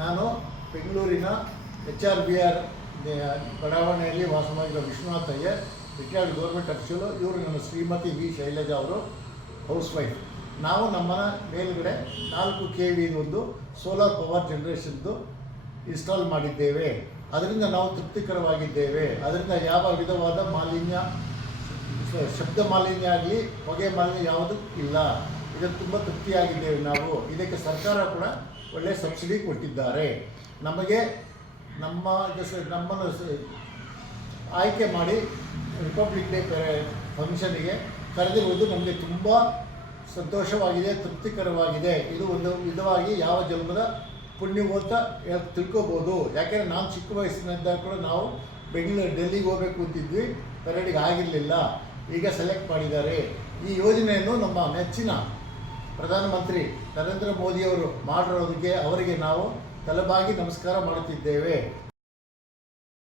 ನಾನು ಬೆಂಗಳೂರಿನ HRBR ಬಡಾವಣೆಯಲ್ಲಿ ವಾಸವಾಗಿರೋ ವಿಶ್ವನಾಥ್ ಅಯ್ಯರ್, ರಿಟೈರ್ಡ್ ಗೌರ್ಮೆಂಟ್ ಅಫಿಷಿಯಲು. ಇವರು ನನ್ನ ಶ್ರೀಮತಿ ವಿ ಶೈಲಜಾ ಅವರು, ಹೌಸ್ ವೈಫ್. ನಾವು ನಮ್ಮನ ಮೇಲ್ಗಡೆ 4 KV ಒಂದು ಸೋಲಾರ್ ಪವರ್ ಜನರೇಷನ್ದು ಇನ್ಸ್ಟಾಲ್ ಮಾಡಿದ್ದೇವೆ. ಅದರಿಂದ ನಾವು ತೃಪ್ತಿಕರವಾಗಿದ್ದೇವೆ. ಅದರಿಂದ ಯಾವ ವಿಧವಾದ ಮಾಲಿನ್ಯ, ಶಬ್ದ ಮಾಲಿನ್ಯ ಆಗಲಿ, ಹೊಗೆ ಮಾಲಿನ್ಯ ಯಾವುದೂ ಇಲ್ಲ. ಇದಕ್ಕೆ ತುಂಬ ತೃಪ್ತಿಯಾಗಿದ್ದೇವೆ ನಾವು. ಇದಕ್ಕೆ ಸರ್ಕಾರ ಕೂಡ ಒಳ್ಳೆಯ ಸಬ್ಸಿಡಿ ಕೊಟ್ಟಿದ್ದಾರೆ. ನಮಗೆ ನಮ್ಮನ್ನು ಆಯ್ಕೆ ಮಾಡಿ ರಿಪಬ್ಲಿಕ್ ಡೇ ಫಂಕ್ಷನಿಗೆ ಕರೆದಿರುವುದು ನಮಗೆ ತುಂಬ ಸಂತೋಷವಾಗಿದೆ, ತೃಪ್ತಿಕರವಾಗಿದೆ. ಇದು ಒಂದು ವಿಧವಾಗಿ ಯಾವ ಜನ್ಮದ ಪುಣ್ಯವು ಅಂತ ತಿಳ್ಕೊಬೋದು. ಯಾಕೆಂದರೆ ನಾನು ಚಿಕ್ಕ ವಯಸ್ಸಿನಿಂದ ಕೂಡ ನಾವು ಡೆಲ್ಲಿಗೆ ಹೋಗಬೇಕು ಅಂತಿದ್ವಿ, ಪೆರೇಡಿಗೆ ಆಗಿರಲಿಲ್ಲ. ಈಗ ಸೆಲೆಕ್ಟ್ ಮಾಡಿದ್ದಾರೆ. ಈ ಯೋಜನೆಯನ್ನು ನಮ್ಮ ನೆಚ್ಚಿನ ಪ್ರಧಾನಮಂತ್ರಿ ನರೇಂದ್ರ ಮೋದಿಯವರು ಮಾಡಿರೋದಕ್ಕೆ ಅವರಿಗೆ ನಾವು ತಲೆಬಾಗಿ ನಮಸ್ಕಾರ ಮಾಡುತ್ತಿದ್ದೇವೆ.